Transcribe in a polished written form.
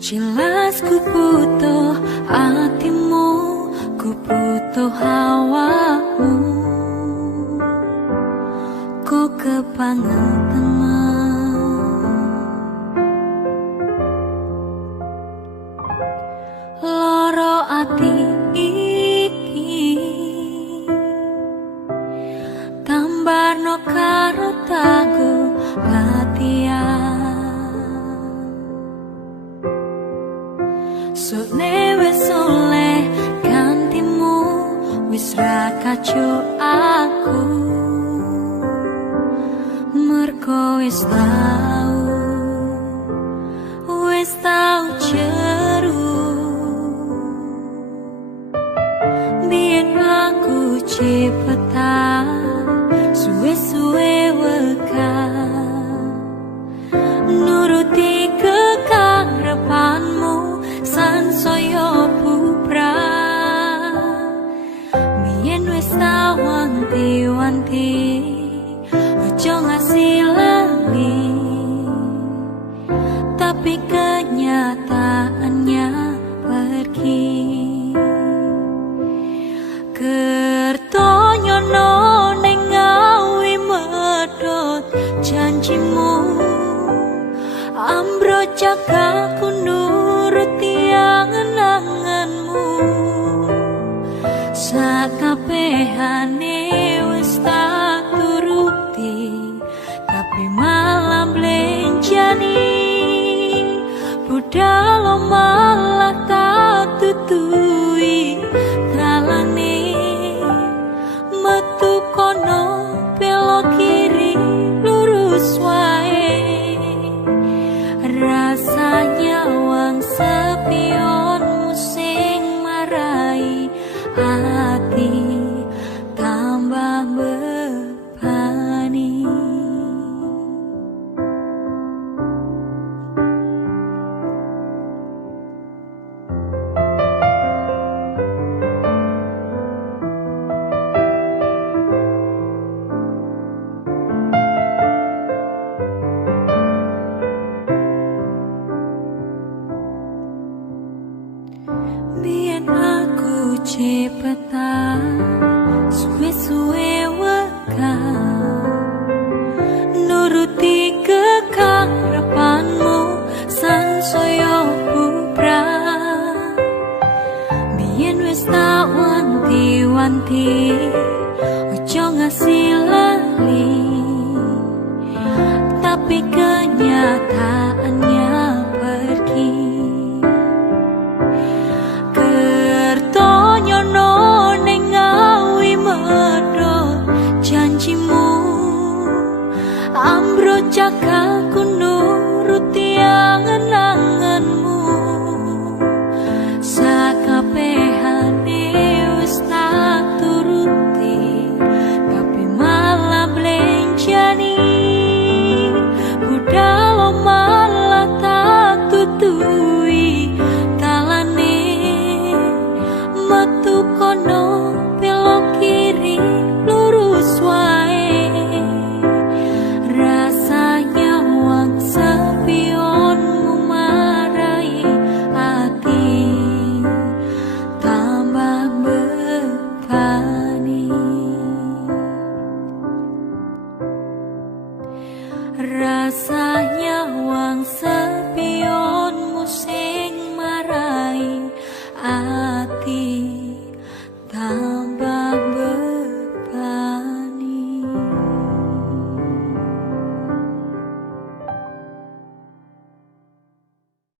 Jelas ku butuh hatimu, ku butuh hawamu. Ku kebangetan loro ati iki, tambarno karo tago latihan. Sone wis oleh gantimu, wis ra kacu aku, merko wis tau jeru. Biyen aku cepetan, suwe-suwe wekan, nuruti kekarepanmu sansaya bubrah. Biyen wis tau wanti-wanti, ojo ngasih lali, tapi kenyataannya pergi. Kerto nyono ning ngawi medhot janjimu, ambro jagaku nuruti angen-angenmu. Sakabehane wis tak turuti, tapi malah blenjani, budal malah tak tutui dalane. Metu kono belok kiri lurus wae, rasanya wang sepionmu sing marai hati tambah bebani. Biyen aku cepetan, suwe-suwe wekan, nuruti kekarepanmu sansaya bubrah. Biyen wis tak wanti-wanti, ojo ngasih lali, tapi kenyataan